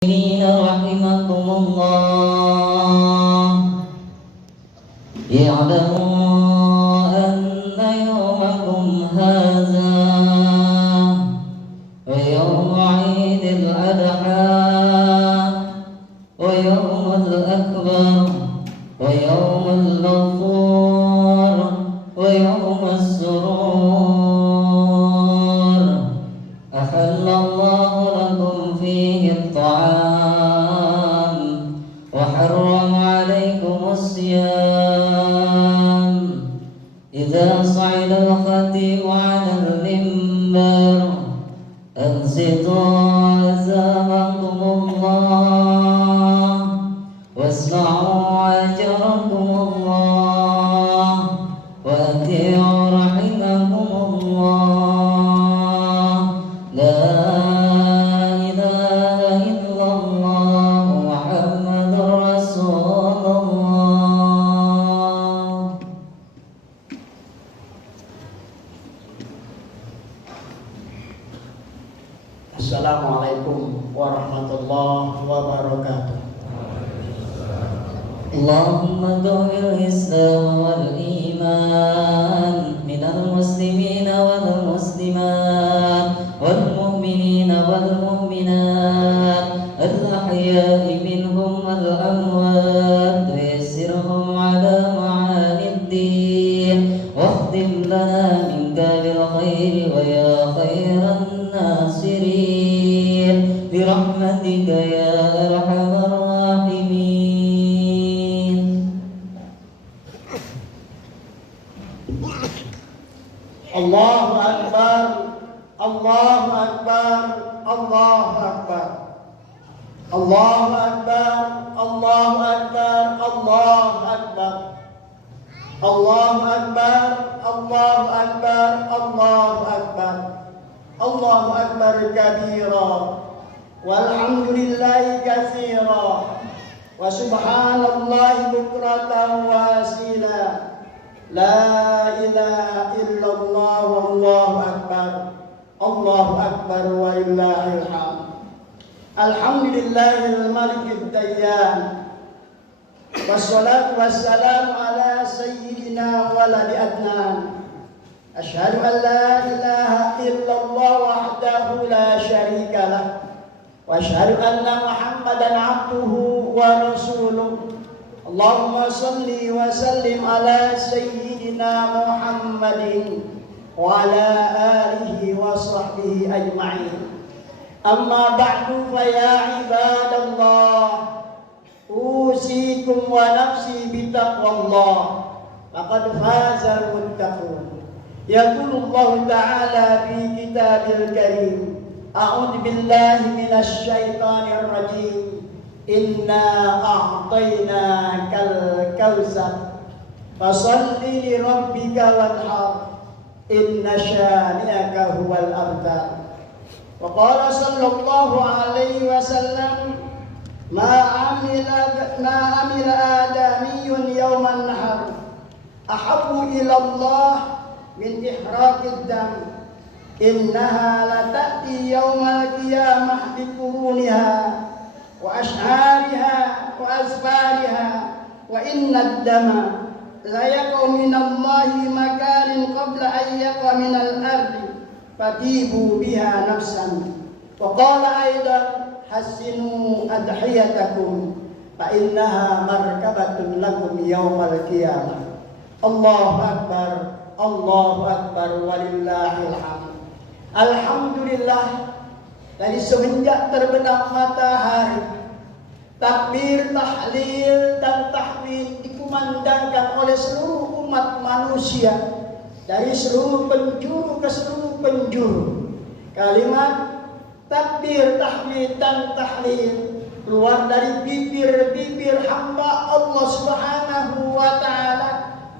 رحمكم الله اعلموا أن يومكم هذا ويوم عيد الأضحى ويوم الأكبر ويوم النفور ويوم السرور أحل الله لكم فيه الطعام وحرم عليكم الصيام إذا صعد الخطيب على المنبر أنصتوا عزامكم الله واسمعوا أجركم الله وأطيعوا رحمكم الله لا إله إلا الله محمد رسول الله. Assalamualaikum warahmatullahi wabarakatuh. اللهم دعو الإسلام والإيمان من المسلمين والمسلمات والمؤمنين والمؤمنات الأحياء منهم والأموات ويسرهم على معاني الدين واختم لنا منك بالخير ويا خير الناصرين برحمتك يا أرحم الراحمين. Allahu Akbar, Allahu Akbar, Allahu Akbar, Allahu Akbar, Allahu Akbar, Allahu Akbar, Allahu Akbar, Allahu Akbar, Allahu Akbar, Allahu Akbar kabira, walhamdulillahi katsira, wa subhanallahi bukratan wa asila. La ilaha illallah wallahu akbar. Allahu akbar wa lillahil hamd. Alhamdulillahil malikid dayyan. Wassalatu wassalamu ala sayyidina waladi adnan. Asyhadu an la ilaha illallah wahdahu la syarika lah. Wa asyhadu anna Muhammadan abduhu wa rasuluh. Allahumma salli wa sallim ala sayyidina Muhammadin wa ala alihi wa sahbihi ajma'in. Amma ba'du fa ya ibadallah, usikum wa nafsi bitaqwallah, laqad fazal muttaqun. Yaqulu Allah ta'ala fi kitabil karim, a'udzu billahi minasy syaithanir rajim. Inna a'tainakal kautsar fasalli li rabbika wanhar inna syani'aka huwal abtar. Wa qala sallallahu alaihi wasallam ma amila adamiyyun yawman nahar ahabbu ila Allah min ihraqid dam innaha la ta'ti yawmal qiyamah bi quruniha wa ash'ariha wa asfariha wa inna ad-dama la yaqau min Allahi makanin qabla an yaqa min al-ardi fatibu biha nafsan. Wa qala aidan hassinu adhiyatakum fa innaha markabatun lakum yawmal qiyamah. Allahu akbar, Allahu akbar walillahil hamd. Alhamdulillah, dari semenjak terbenam matahari, takbir, tahlil, dan tahmid dikumandangkan oleh seluruh umat manusia dari seluruh penjuru ke seluruh penjuru. Kalimat takbir, tahmid, dan tahlil keluar dari bibir-bibir hamba Allah Subhanahu wa Ta'ala,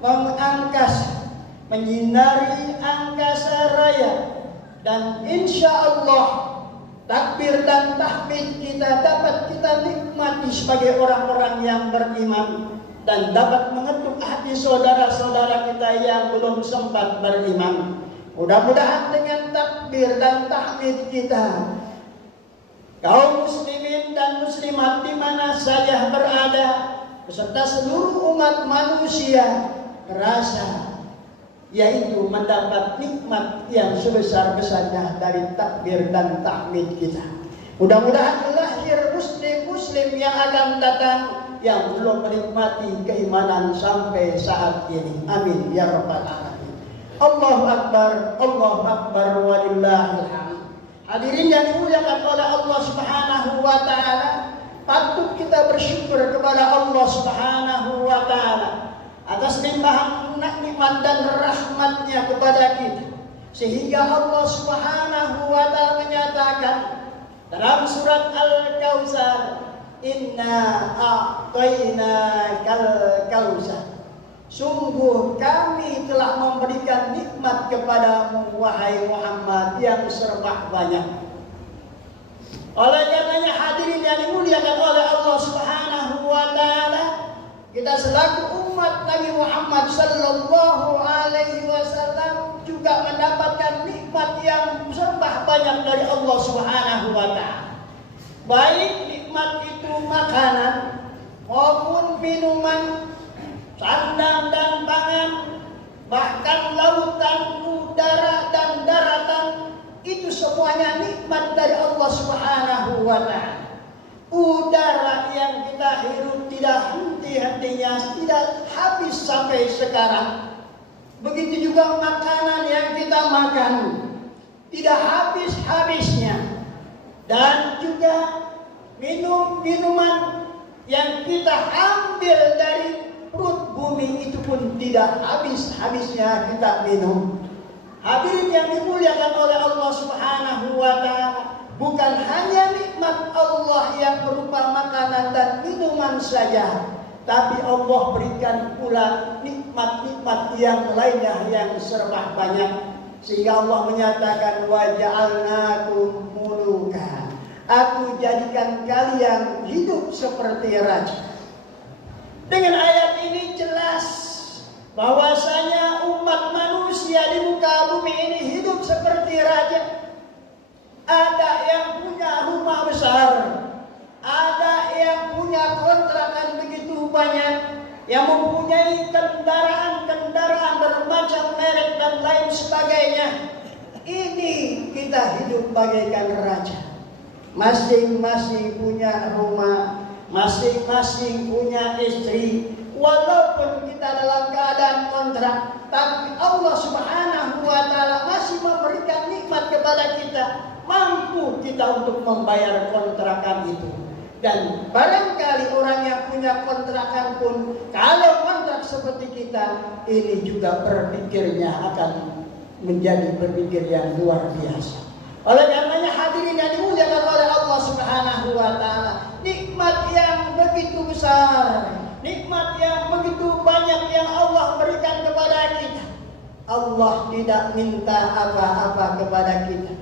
mengangkasa, menyinari angkasa raya, dan insya Allah takbir dan tahmid kita dapat kita nikmati sebagai orang-orang yang beriman dan dapat mengetuk hati saudara-saudara kita yang belum sempat beriman. Mudah-mudahan dengan takbir dan tahmid kita kaum muslimin dan muslimat di mana saja berada, beserta seluruh umat manusia merasa, yaitu mendapat nikmat yang sebesar-besarnya dari takbir dan tahmid kita. Mudah-mudahan lahir muslim-muslim yang akan datang yang belum menikmati keimanan sampai saat ini. Amin ya rabbal alamin. Allahu akbar, Allahu akbar, walillahil hamd. Hadirin yang dimuliakan oleh Allah Subhanahu wa taala, patut kita bersyukur kepada Allah Subhanahu wa taala atas limpahan nikmat dan rahmatnya kepada kita, sehingga Allah Subhanahu wa taala menyatakan dalam surat Al-Kautsar, inna a'tainakal kautsar, sungguh kami telah memberikan nikmat kepadamu wahai Muhammad yang serba banyak. Oleh karenanya hadirin yang dimuliakan oleh Allah Subhanahu wa taala, kita selaku umat Nabi Muhammad sallallahu alaihi wasallam juga mendapatkan nikmat yang serba banyak dari Allah Subhanahu wa taala. Baik nikmat itu makanan maupun minuman, sandang dan pangan, bahkan lautan, udara dan daratan, itu semuanya nikmat dari Allah Subhanahu wa taala. Udara yang kita hirup tidak henti-hentinya, tidak habis sampai sekarang. Begitu juga makanan yang kita makan tidak habis-habisnya. Dan juga minuman yang kita ambil dari perut bumi itu pun tidak habis-habisnya kita minum. Hadirin yang dimuliakan oleh Allah Subhanahu wa taala, bukan hanya nikmat Allah yang berupa makanan dan minuman saja, tapi Allah berikan pula nikmat-nikmat yang lainnya yang serba banyak. Sehingga Allah menyatakan, wa ja'alnakum muluka, aku jadikan kalian hidup seperti raja. Dengan ayat ini jelas bahwasanya umat manusia di muka bumi ini hidup seperti raja. Ada yang punya rumah besar, ada yang punya kontrakan begitu banyak, yang mempunyai kendaraan-kendaraan bermacam merek dan lain sebagainya. Ini kita hidup bagaikan raja. Masing-masing punya rumah, masing-masing punya istri. Walaupun kita dalam keadaan kontrak, tapi Allah Subhanahu wa taala masih memberikan nikmat kepada kita, mampu kita untuk membayar kontrakan itu. Dan barangkali orang yang punya kontrakan pun, kalau kontrak seperti kita, ini juga berpikirnya akan menjadi berpikir yang luar biasa. Oleh karenanya hadirin yang dimuliakan oleh Allah Subhanahu wa taala, nikmat yang begitu besar, nikmat yang begitu banyak yang Allah berikan kepada kita. Allah tidak minta apa-apa kepada kita.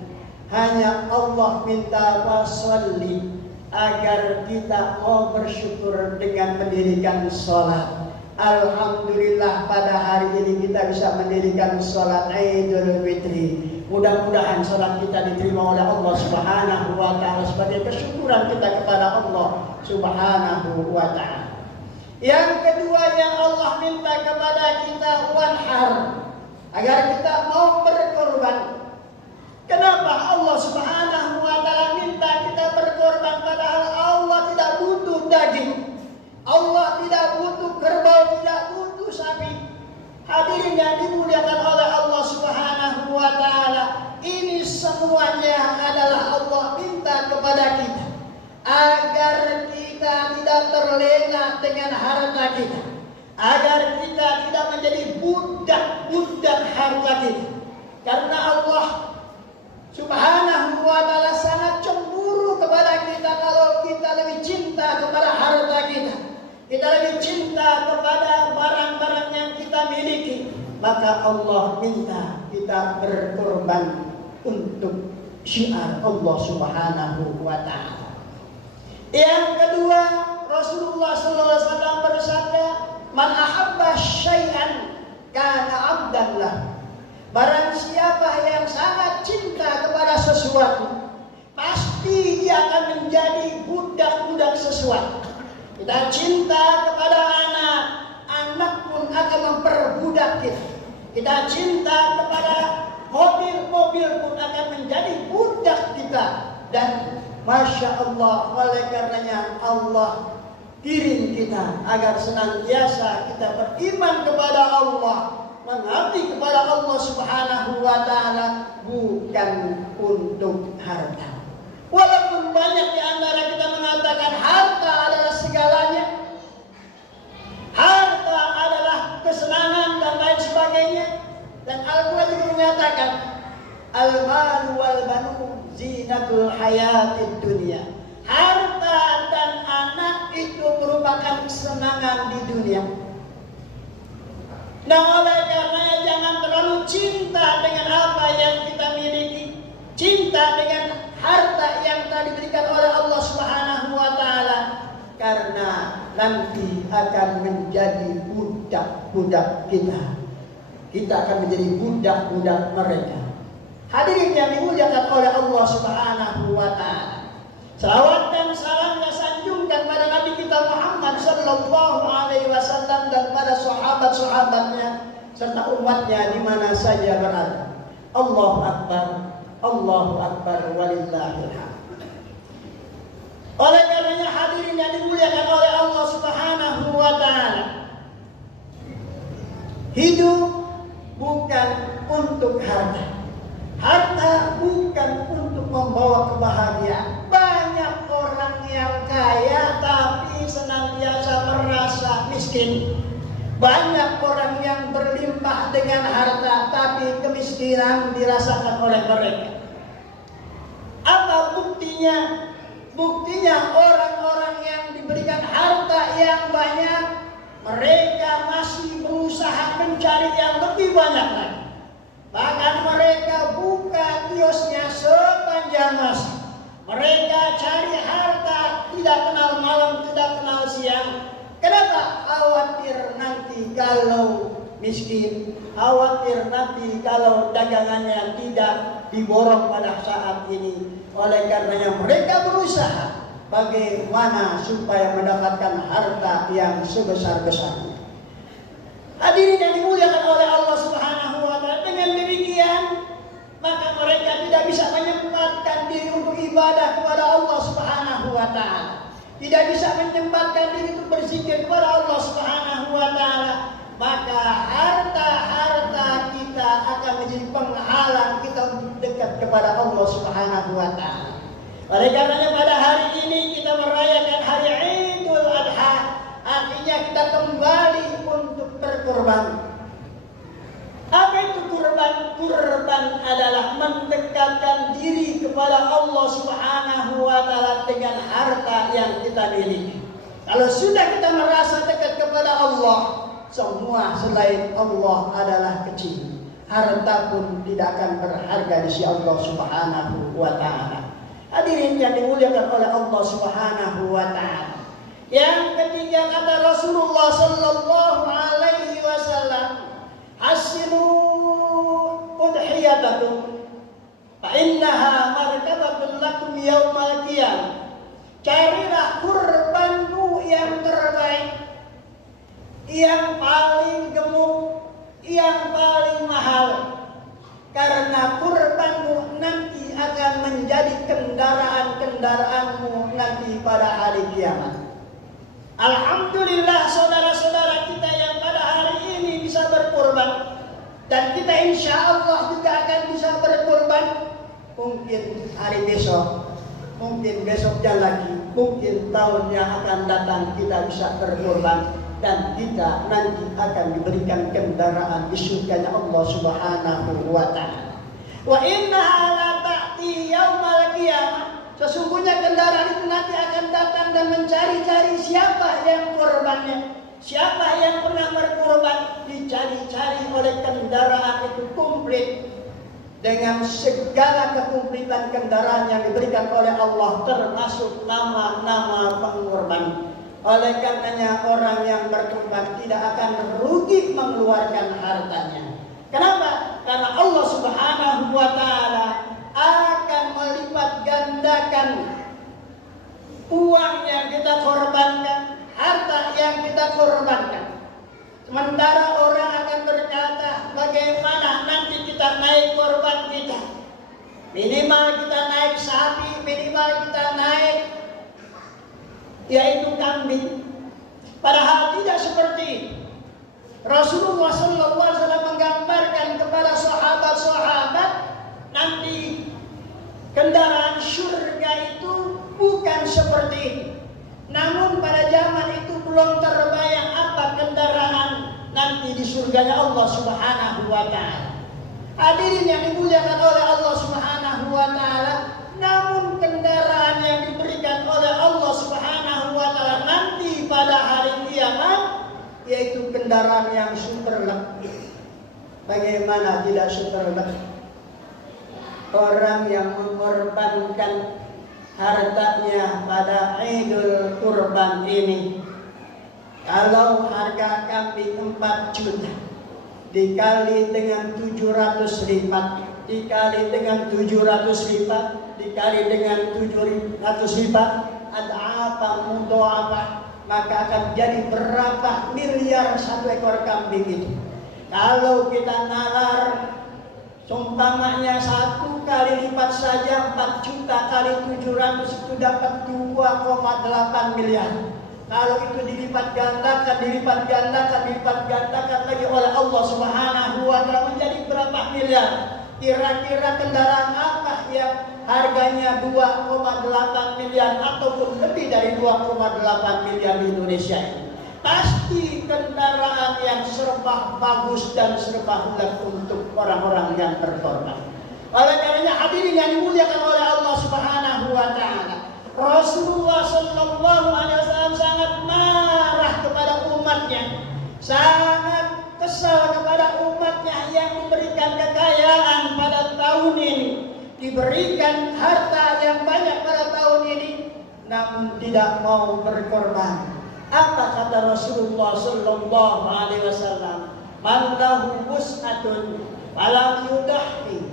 Hanya Allah minta wasolli, agar kita mau bersyukur dengan mendirikan sholat. Alhamdulillah pada hari ini kita bisa mendirikan sholat Idul Fitri. Mudah-mudahan sholat kita diterima oleh Allah Subhanahu wa taala sebagai kesyukuran kita kepada Allah Subhanahu wa taala. Yang kedua yang Allah minta kepada kita, wanhar, agar kita mau berkorban. Kenapa Allah Subhanahu wa taala minta kita berkorban, padahal Allah tidak butuh daging, Allah tidak butuh kerbau, tidak butuh sapi. Hadirin yang dimuliakan oleh Allah Subhanahu wa taala, ini semuanya adalah Allah minta kepada kita agar kita tidak terlena dengan harta kita, agar kita tidak menjadi budak-budak harta kita. Karena Allah Subhanahu wa taala sangat cemburu kepada kita kalau kita lebih cinta kepada harta kita, kita lebih cinta kepada barang-barang yang kita miliki. Maka Allah minta kita berkorban untuk syiar Allah Subhanahu wa taala. Yang kedua, Rasulullah SAW bersabda, man ahabba syai'an kana abdan lah. Barang siapa yang sangat cinta kepada sesuatu, pasti pasti dia akan menjadi budak-budak sesuatu. Kita cinta kepada anak, anak pun akan memperbudak kita. Kita cinta kepada mobil, mobil pun akan menjadi budak kita. Dan Masya Allah, oleh karenanya Allah kirim kita agar senantiasa kita beriman kepada Allah, mengabdi kepada Allah Subhanahu wa Ta'ala, bukan untuk harta. Walaupun banyak di antara kita mengatakan harta adalah segalanya, harta adalah kesenangan dan lain sebagainya, dan Al-Quran juga mengatakan al-malu wal banun zinatul hayatid dunia. Harta dan anak itu merupakan kesenangan di dunia. Nah, oleh karenanya jangan terlalu cinta dengan apa yang kita miliki, cinta dengan harta yang telah diberikan oleh Allah Subhanahu wa Ta'ala, karena nanti akan menjadi budak-budak kita. Kita akan menjadi budak-budak mereka. Hadirin yang dimuliakan oleh Allah Subhanahu wa Ta'ala, salawat dan salam sanjungkan pada Nabi kita Muhammad sallallahu alaihi wasallam dan pada sahabat-sahabatnya serta umatnya di mana saja berada. Allahu Akbar, Allahu Akbar, walillahil hamd. Oleh karenanya hadirin yang dimuliakan oleh Allah Subhanahu wa Ta'ala, hidup bukan untuk harta. Harta bukan untuk membawa kebahagiaan. Banyak orang yang kaya tapi senantiasa merasa miskin. Banyak orang yang berlimpah dengan harta tapi kemiskinan dirasakan oleh mereka. Apa buktinya? Buktinya orang-orang yang diberikan harta yang banyak, mereka masih berusaha mencari yang lebih banyak lagi. Bahkan mereka buka kiosnya sepanjang masa. Mereka cari harta, tidak kenal malam, tidak kenal siang. Kenapa? Khawatir nanti kalau miskin, khawatir nanti kalau dagangannya tidak diborong pada saat ini. Oleh karenanya mereka berusaha bagaimana supaya mendapatkan harta yang sebesar-besarnya. Hadirin yang dimuliakan oleh Allah Subhanahu wa Ta'ala, dengan demikian maka mereka tidak bisa menyempatkan diri untuk ibadah kepada Allah Subhanahu wa Ta'ala, tidak bisa menyempatkan diri untuk berzikir kepada Allah Subhanahu wa Ta'ala. Maka harta-harta kita akan menjadi penghalang kita untuk dekat kepada Allah Subhanahu wa Ta'ala. Oleh karenanya pada hari ini kita merayakan hari Idul Adha, artinya kita kembali untuk berkorban. Apa itu kurban? Kurban adalah mendekatkan diri kepada Allah Subhanahu wa Ta'ala dengan harta yang kita miliki. Kalau sudah kita merasa dekat kepada Allah, semua selain Allah adalah kecil. Harta pun tidak akan berharga di sisi Allah Subhanahu wa Ta'ala. Hadirin yang dimuliakan oleh Allah Subhanahu wa Ta'ala. Yang ketiga kata Rasulullah sallallahu alaihi wasallam, hasinu udhiyatakum fa innaha markabatun lakum yaumal qiyamah. Carilah kurbanmu yang terbaik, yang paling gemuk, yang paling mahal, karena kurbanmu nanti akan menjadi kendaraan-kendaraanmu nanti pada hari kiamat. Alhamdulillah saudara-saudara kita yang pada hari ini bisa berkorban, dan kita insya Allah juga akan bisa berkorban. Mungkin hari besok, mungkin besoknya lagi, mungkin tahun yang akan datang kita bisa berkorban, dan kita nanti akan diberikan kendaraan di surganya Allah Subhanahu wa Ta'ala. Wa innaha la ta'ti yaumal qiyamah. Sesungguhnya kendaraan itu nanti akan datang dan mencari-cari siapa yang korbannya, siapa yang pernah berkorban. Dicari-cari oleh kendaraan itu komplit dengan segala kekomplitan kendaraan yang diberikan oleh Allah, termasuk nama-nama pengorban. Oleh karenanya orang yang berkorban tidak akan rugi mengeluarkan hartanya. Kenapa? Karena Allah Subhanahu wa Ta'ala akan melipat gandakan uang yang kita korbankan, harta yang kita korbankan. Sementara orang akan berkata, bagaimana nanti kita naik korban kita? Minimal kita naik sapi, minimal kita naik yaitu kambing. Padahal tidak seperti itu. Rasulullah SAW menggambarkan kepada sahabat-sahabat nanti kendaraan surga itu bukan seperti itu. Namun pada zaman itu belum terbayang apa kendaraan nanti di surganya Allah Subhanahu wa Ta'ala. Hadirin yang dimuliakan oleh Allah Subhanahu wa Ta'ala, namun kendaraan yang diberikan oleh Allah Subhanahu wa Ta'ala nanti pada hari kiamat yaitu kendaraan yang superlek. Bagaimana tidak superlek? Orang yang mengorbankan hartanya pada Idul Kurban ini, kalau harga kambing 4 juta dikali dengan 700 lipat, dikali dengan 700 lipat, dikali dengan 700 lipat, ada apa apa, maka akan jadi berapa miliar satu ekor kambing itu. Kalau kita nalar seumpamanya 1 kali lipat saja 4 juta kali 700 itu dapat 2,8 miliar. Kalau itu dilipat gandakan lagi oleh Allah Subhanahu wa Ta'ala menjadi berapa miliar? Kira-kira kendaraan apa yang harganya 2,8 miliar ataupun lebih dari 2,8 miliar di Indonesia ini? Pasti kendaraan yang serba bagus dan serba ulet untuk orang-orang yang berkorban. Oleh karenanya hadirin yang dimuliakan oleh Allah Subhanahu wa Ta'ala, Rasulullah Sallallahu Alaihi Wasallam sangat marah kepada umatnya, sangat kesal kepada umatnya yang diberikan kekayaan pada tahun ini, diberikan harta yang banyak pada tahun ini, namun tidak mau berkorban. Apa kata Rasulullah Sallallahu Alaihi Wasallam? Man lahu wus'atun falam yudahhi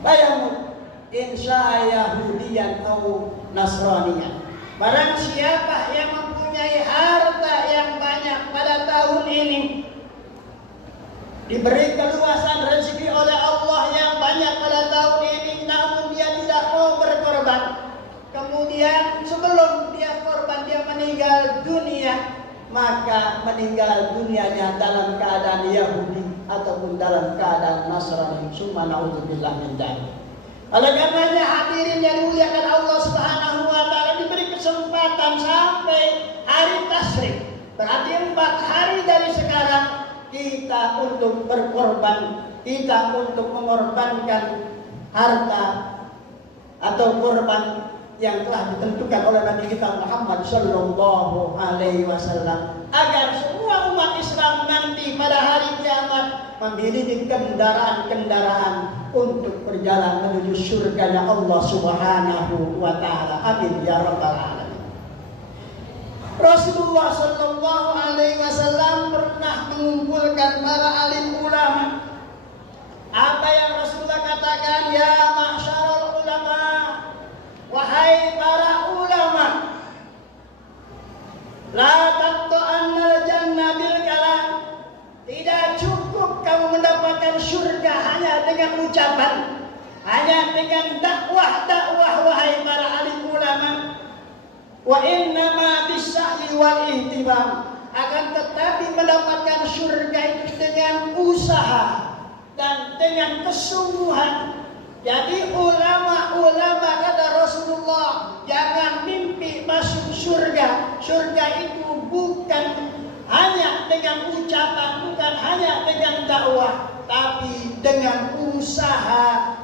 bayamut insya'a Yahudiyan atau Nasraniyan. Barang siapa yang mempunyai harta yang banyak pada tahun ini, diberi keluasan rezeki oleh Allah yang banyak pada tahun ini, namun dia tidak mau berkorban, kemudian sebelum dia korban dia meninggal dunia, maka meninggal dunianya dalam keadaan Yahudi ataupun dalam keadaan Nasrani. Summa na'udzubillah min dzalik. Oleh karenanya hadirin yang dimuliakan Allah Subhanahu wa Ta'ala, diberi kesempatan sampai hari tasyrik, berarti 4 hari dari sekarang, kita untuk berkorban, kita untuk mengorbankan harta atau korban yang telah ditentukan oleh Nabi kita Muhammad Sallallahu Alaihi Wasallam, agar semua umat Islam nanti pada hari kiamat memiliki kendaraan-kendaraan untuk berjalan menuju surganya Allah Subhanahu wa Ta'ala. Amin ya rabbal alamin. Rasulullah Sallallahu Alaihi Wasallam pernah mengumpulkan para alim ulama. Apa yang Rasulullah katakan? Ya ma'syarul ulama, wahai para ulama, la taqta'annal jannah bil kalam. Tidak cukup kamu mendapatkan surga hanya dengan ucapan, hanya dengan dakwah, wahai para alim ulama. Wa innama bis-sa'yi wal ihtibam. Akan tetapi mendapatkan surga itu dengan usaha dan dengan kesungguhan. Jadi ulama-ulama kata Rasulullah, jangan mimpi masuk surga. Surga itu bukan hanya dengan ucapan, bukan hanya dengan dakwah, tapi dengan usaha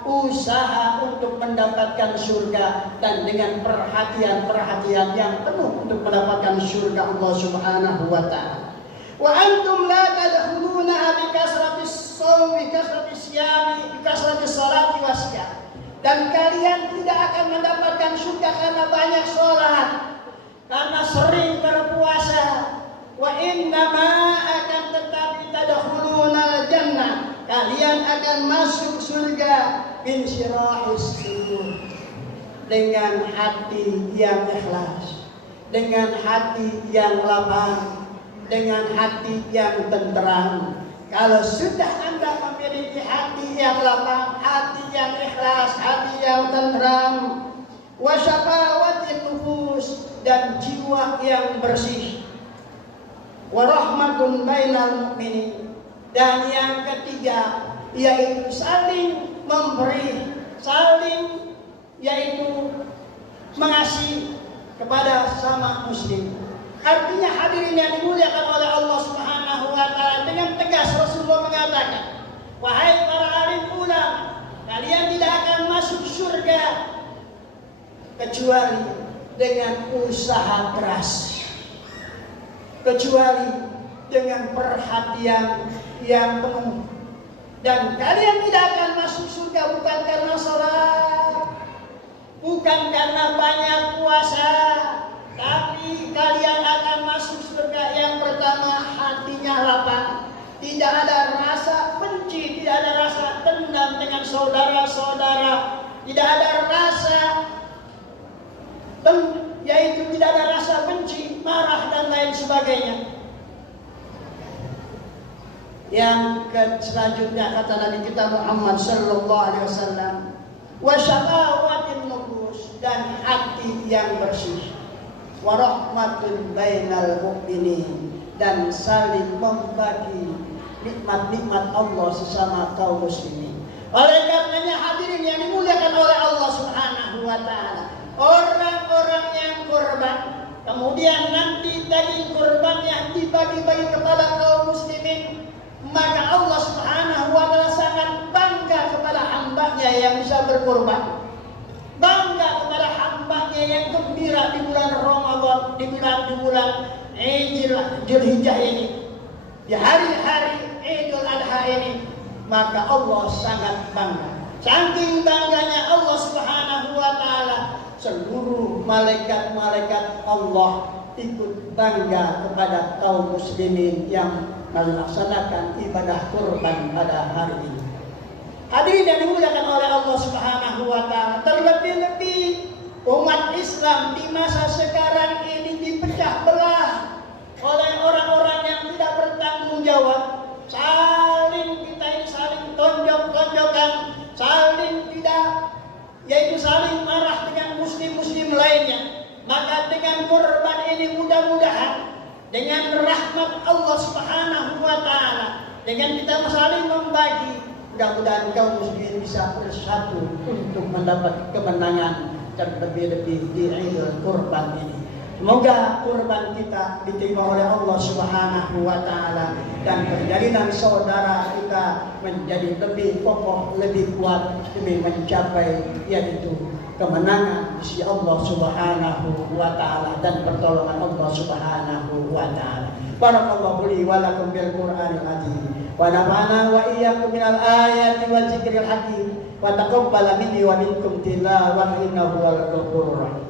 untuk mendapatkan surga dan dengan perhatian yang penuh untuk mendapatkan surga Allah Subhanahu wa Ta'ala. Wa antum la tadkhuluna bi kasratis shaumi, kasratis siyami, kasratis salati wasyam. Dan kalian tidak akan mendapatkan surga karena banyak sholat, karena sering berpuasa. Wa innama akan tetapi tadkhuluna jannah, kalian akan masuk surga bin syirahis sudur, dengan hati yang ikhlas, dengan hati yang lapang, dengan hati yang tenteram. Kalau sudah Anda memiliki hati yang lapang, hati yang ikhlas, hati yang tenteram, wa syafawatin nufus, dan jiwa yang bersih, wa rahmatun bainal mu'minin, dan yang ketiga yaitu saling memberi, saling yaitu mengasihi kepada sama muslim. Artinya hadirin yang dimuliakan oleh Allah Subhanahu wa taala, dengan tegas Rasulullah mengatakan, wahai para alim ulama, kalian tidak akan masuk surga kecuali dengan usaha keras, kecuali dengan perhatian yang penuh. Dan kalian tidak akan masuk surga bukan karena salat, bukan karena banyak puasa, tapi kalian akan masuk surga yang pertama hatinya lapang, tidak ada rasa benci, tidak ada rasa dendam dengan saudara-saudara, tidak ada rasa yaitu tidak ada rasa benci, marah dan lain sebagainya. Yang selanjutnya kata Nabi kita Muhammad sallallahu alaihi wasallam, wa syafawatin nufus, dan hati yang bersih, wa rahmatun bainal mu'minin, dan saling membagi nikmat-nikmat Allah sesama kaum muslimin. Oleh karenanya hadirin yang dimuliakan oleh Allah Subhanahu wa taala, orang-orang yang kurban, kemudian nanti daging kurbannya dibagi-bagi kepada kaum muslimin, maka Allah Subhanahu wa taala sangat bangga kepada hamba-Nya yang bisa berkorban, bangga kepada hamba-Nya yang gembira di bulan Ramadan, di bulan Dzulhijjah ini, di hari-hari Idul Adha ini, maka Allah sangat bangga. Saking bangganya Allah Subhanahu wa taala, seluruh malaikat-malaikat Allah ikut bangga kepada kaum muslimin yang melaksanakan ibadah kurban pada hari ini. Hadirin yang dimuliakan oleh Allah Subhanahu wa taala, terlebih-lebih umat Islam di masa sekarang ini dipecah belah oleh orang-orang yang tidak bertanggung jawab. Saling tonjok-tonjokan, saling tidak, yaitu saling marah dengan muslim-muslim lainnya. Maka dengan kurban ini mudah-mudahan dengan rahmat Allah Subhanahu wa taala, dengan kita saling membagi, mudah-mudahan kaum muslimin bisa bersatu untuk mendapat kemenangan, terlebih-lebih di Idul Kurban ini. Semoga kurban kita diterima oleh Allah Subhanahu wa taala, dan perjalanan saudara kita menjadi lebih kokoh, lebih kuat demi mencapai yaitu kemenangan di sisi Allah Subhanahu wa taala dan pertolongan Allah Subhanahu wa taala. Barakallahu li wa lakum bil Qur'anil azim, wa nafa'ana wa iyyakum minal ayati wa dzikril hakim, wa taqabbal minni wa minkum tilawatan innahu wal ghafurur rahim.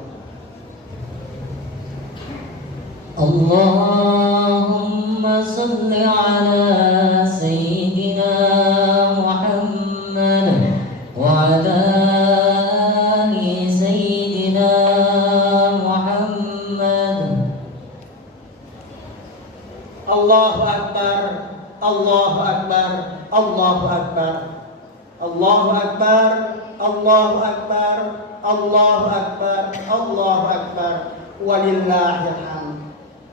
Allahumma salli ala sayyidina Muhammad wa ala ali sayyidina Muhammad. Allahu akbar, Allahu akbar, Allahu akbar, Allahu akbar, Allahu akbar, Allahu akbar, Allahu akbar, walillahil hamd.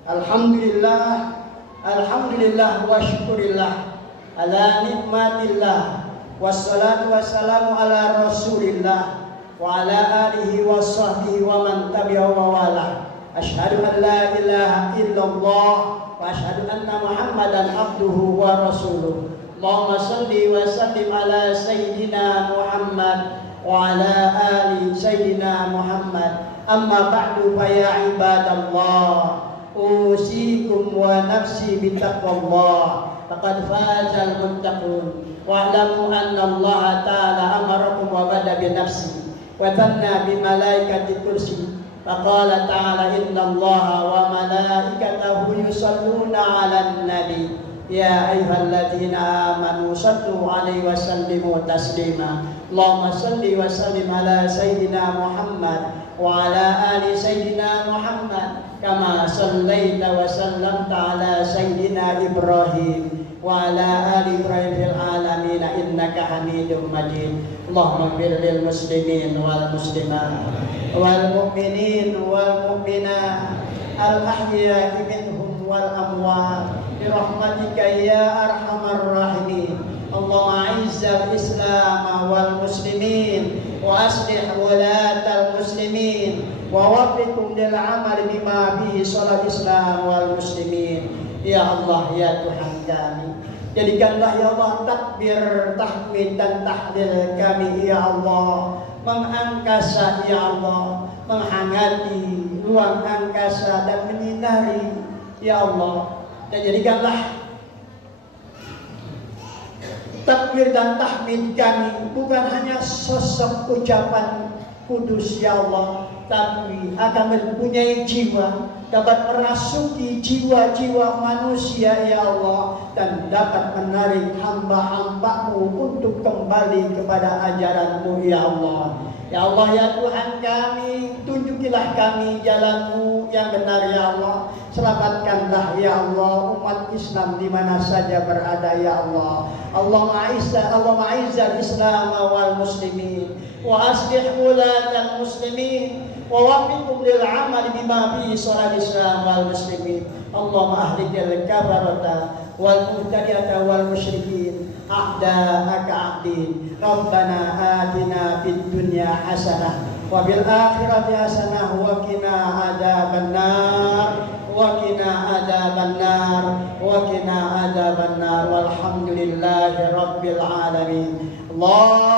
Alhamdulillah, alhamdulillah wa syukurillah ala nikmatillah, wassalatu wassalamu ala rasulillah wa ala alihi wa sahbihi wa man tabi'ahu wa wala. Asyhadu an la ilaha illallah wa asyhadu anna Muhammadan abduhu wa rasuluh. Allahumma salli wa sallim ala sayyidina Muhammad wa ala ali sayyidina Muhammad. Amma ba'du fa ya ibadallah, usikum wa nafsi bittaqwallah, faqad fazal muttaqun. Wa'lamu anna Allah ta'ala amarakum wa bada bi nafsi wa thanna bi malaikati kursi. Faqala ta'ala inna Allah wa malaikatahu yusalluna 'alan nabi ya ayyuhalladzina amanu sallu 'alaihi wa sallimu taslima. Allahumma salli wa sallim ala Sayyidina Muhammad wa ala ali Sayyidina Muhammad kama sallaita wa sallamta ala Sayyidina Ibrahim wa ala ali Ibrahim fil alamin innaka Hamidum Majid. Allahumma ighfir lil muslimin wal muslimat wal mu'minin wal mu'minat al ahya'i minhum wal amwat bi rahmatika ya arhamar rahimin. Allahumma a'izzal Islam wal muslimin wa aslih wulatal muslimin wa waffiqhum lil amal bima bihi salat Islam wal muslimin. Ya Allah, ya Tuhan kami, jadikanlah ya Allah takbir, tahmid dan tahlil kami ya Allah mengangkasa ya Allah, menghangati ruang angkasa dan menyinari ya Allah. Dan jadikanlah takbir dan tahmid kami bukan hanya sosok ucapan kudus ya Allah, tapi akan mempunyai jiwa, dapat merasuki jiwa-jiwa manusia ya Allah, dan dapat menarik hamba-hamba-Mu untuk kembali kepada ajaran-Mu ya Allah. Ya Allah, ya Tuhan kami, tunjukilah kami jalan-Mu yang benar ya Allah. Selamatkanlah ya Allah umat Islam di mana saja berada ya Allah. Allahumma a'izzal Islam wal muslimin wa aslih wulatal muslimin wa waffiqhum lil amal bima bihi salat Islam wal muslimin. Allahumma ahlikal kafarata wal mubtadi'ata wal musyrikin a'da'aka a'din. Rabbana atina fid dunya hasanah wa bil akhirati hasanah wa qina adzabannar wa qina adzabannar wa qina adzabannar walhamdulillahi rabbil alamin. Allah